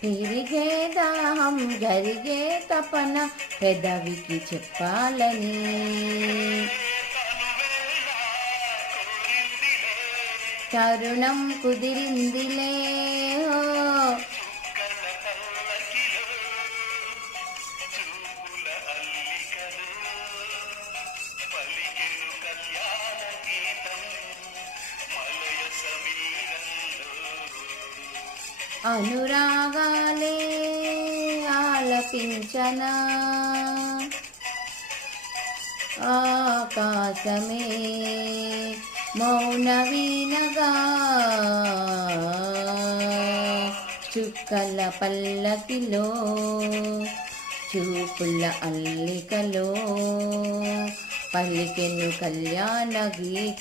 తిరిగే దాహం జరిగే తపన పెదవికి చెప్పాలని తరుణం కుదిరిందిలే హో అనురాగాలే ఆలపించనా ఆకాశమే మౌన వీణగా చుక్కల పల్లకిలో చూపుల అల్లికలో పలికెను కళ్యాణ గీతం.